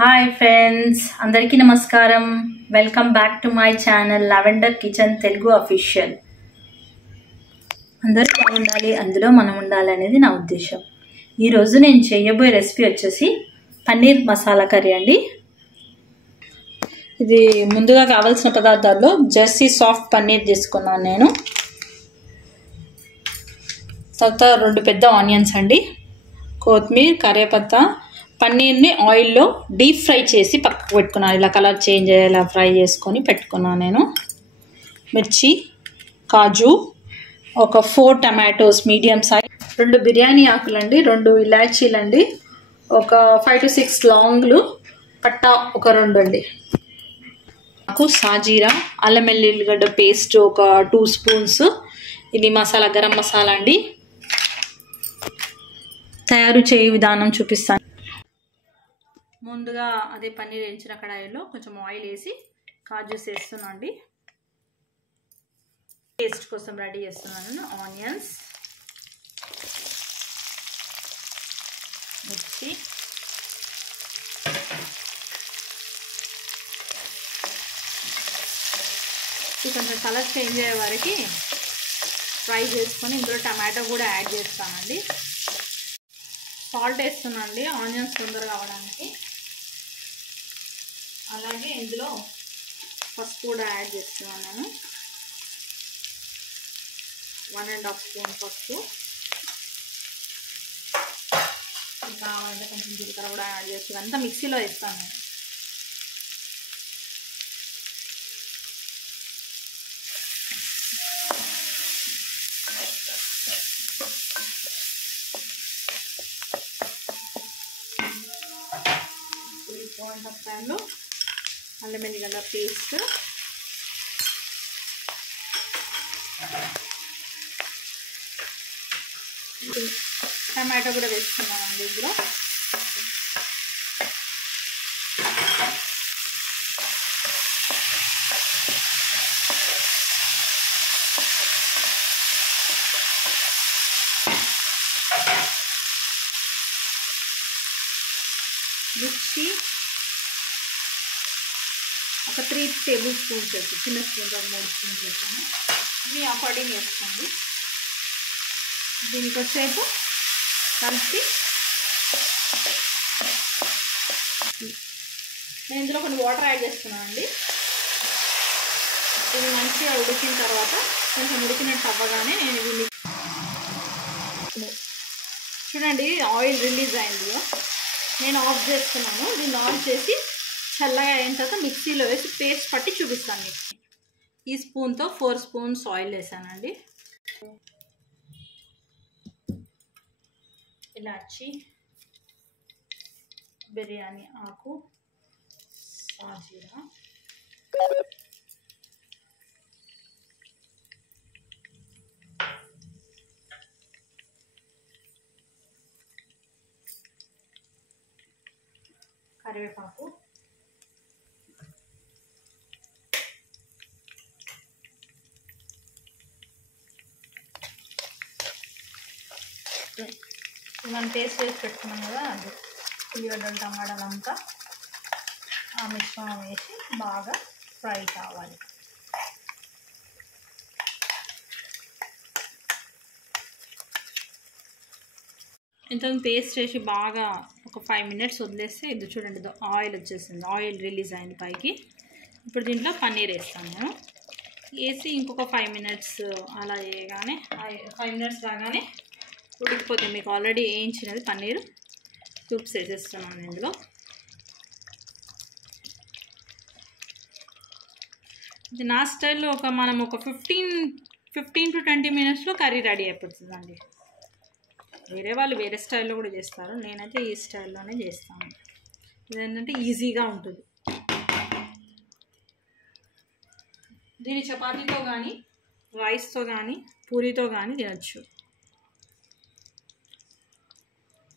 Hi friends, అందరికీ నమస్కారం. Welcome back to my channel lavender kitchen Telugu official. అందరూ బాగుండాలి, అందులో మనం ఉండాలి అనేది నా ఉద్దేశం. ఈరోజు నేను చేయబోయే రెసిపీ వచ్చేసి పన్నీర్ మసాలా కర్రీ అండి. ఇది ముందుగా కావాల్సిన పదార్థాల్లో జెర్సీ సాఫ్ట్ పన్నీర్ తీసుకున్నాను నేను. తర్వాత 2 పెద్ద ఆనియన్స్ అండి, కొత్తిమీర, కరివేపత్తా. పన్నీర్ని ఆయిల్లో డీప్ ఫ్రై చేసి పక్కకు పెట్టుకున్నాను. ఇలా కలర్ చేంజ్ అయ్యేలా ఫ్రై చేసుకొని పెట్టుకున్నాను నేను. మిర్చి, కాజు, ఒక 4 టమాటోస్ మీడియం సైజ్, 2 బిర్యానీ ఆకులండి, 2 ఇలాచీలండి, ఒక 5 to 6 లవంగులు, పట్టా ఒక 2 అండి, నాకు సాజీరా, అల్లం వెల్లుల్లిగడ్డ పేస్ట్ ఒక 2 స్పూన్స్. ఇది మసాలా, గరం మసాలా అండి. తయారు చేయ విధానం చూపిస్తాను. ముందుగా అదే పన్నీర్ వేయించిన కడాయిలో కొంచెం ఆయిల్ వేసి కాజూస్ వేస్తున్నాను అండి. పేస్ట్ కోసం రెడీ చేస్తున్నాను. ఆనియన్స్, మిర్చి, కొంచెం కలర్ చేంజ్ అయ్యే వరకు ఫ్రై చేసుకొని ఇందులో టమాటో కూడా యాడ్ చేస్తానండి. సాల్ట్ వేస్తున్నానండి ఆనియన్స్ తొందరగా కావడానికి. అలాగే ఇందులో పసుపు కూడా యాడ్ చేస్తున్నాను నేను, 1.5 స్పూన్ పసుపు. కావాలంటే కొంచెం జీలకర్ర కూడా యాడ్ చేస్తాను. అంతా మిక్సీలో వేస్తాను నేను. టైంలో అల్లం వెల్లుల్లిగడ్డ పేస్ట్, టమాటో కూడా వేసుకున్నామండి ఇందులో. మిర్చి ఒక 3 టేబుల్ స్పూన్స్ వేసి, చిన్న స్పూన్స్ 3 స్పూన్స్ వేసాను. ఇవి అకార్డింగ్ వేసుకోండి. దీనికి వచ్చేపు కలిపి నేను ఇందులో కొన్ని వాటర్ యాడ్ చేస్తున్నాను అండి. ఇది మంచిగా ఉడికిన తర్వాత కొంచెం ఉడికినట్టు అవ్వగానే నేను ఇది చూడండి ఆయిల్ రిలీజ్ అయింది. నేను ఆఫ్ చేస్తున్నాను. దీన్ని ఆఫ్ చేసి చల్లగా అయిన తర్వాత మిక్సీలో వేసి పేస్ట్ పట్టి చూపిస్తాను మీకు. ఈ స్పూన్తో 4 స్పూన్స్ ఆయిల్ వేసానండి. ఇలాచి, బిర్యానీ ఆకు, సాజీరా, కరివేపాకు, మనం పేస్ట్ వేసి పెట్టుకున్నాం కదా, అది ఉల్లిగడ్డలు, టమాటాలు అంతా ఆ మిశ్రమం వేసి బాగా ఫ్రై కావాలి. ఇంత పేస్ట్ వేసి బాగా ఒక 5 minutes వదిలేస్తే ఇది చూడండి ఆయిల్ వచ్చేసింది, ఆయిల్ రిలీజ్ అయింది పైకి. ఇప్పుడు దీంట్లో పన్నీర్ వేస్తాను నేను. వేసి ఇంకొక 5 minutes అలా చేయగానే 5 minutes రాగానే ఉడికిపోతే మీకు ఆల్రెడీ వేయించినది పన్నీరు క్యూబ్స్ వేసేస్తున్నాను ఇందులో. ఇది నా స్టైల్లో మనం ఒక 15 to 20 minutesలో కర్రీ రెడీ అయిపోతుందండి. వేరే వాళ్ళు వేరే స్టైల్లో కూడా చేస్తారు, నేనైతే ఈ స్టైల్లోనే చేస్తాను. ఇదేంటంటే ఈజీగా ఉంటుంది. దీని చపాతీతో కానీ, రైస్తో కానీ, పూరీతో కానీ తినచ్చు.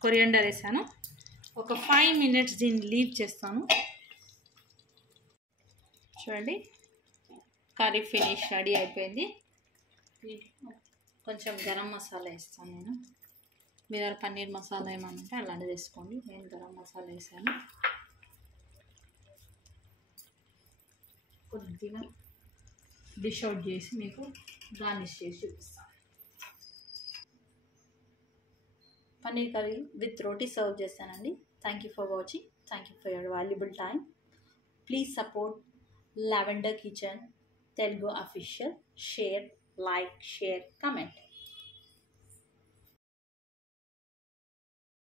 కొరియాండర్ వేసాను. ఒక 5 minutes దీన్ని లీవ్ చేస్తాను. చూడండి కర్రీ ఫినిష్ రెడీ అయిపోయింది. కొంచెం గరం మసాలా వేస్తాను నేను. మీరు పన్నీర్ మసాలా ఏమన్నా అలాంటిది వేసుకోండి. నేను గరం మసాలా వేసాను. కొద్దిగా డిష్ అవుట్ చేసి మీకు గార్నిష్ చేసి చూపిస్తాను. Paneer curry with roti serve చేస్తానండి. Thank you for watching. Thank you for your valuable time. Please support lavender kitchen Telugu official. Share, like, share, comment.